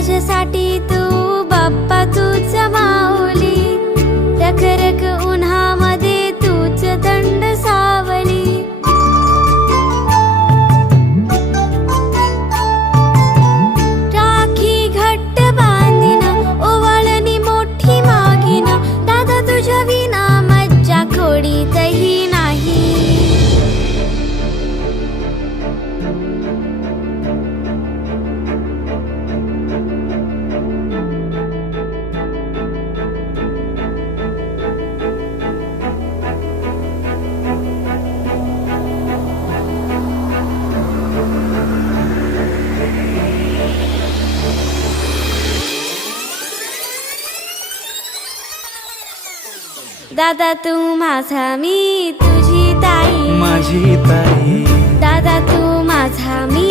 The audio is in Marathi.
माझ्यासाठी तू बाप्पा तूच माऊली, रखरख उन्हामध्ये तूच दंड सावली। राखी घट्ट बांधिना, ओवाळणी मोठी मागिना, दादा तुझ्या विना मज्जा खोडीतही नाही। दादा तू माझा, मी तुझी ताई, माझी ताई। दादा तू माझा, मी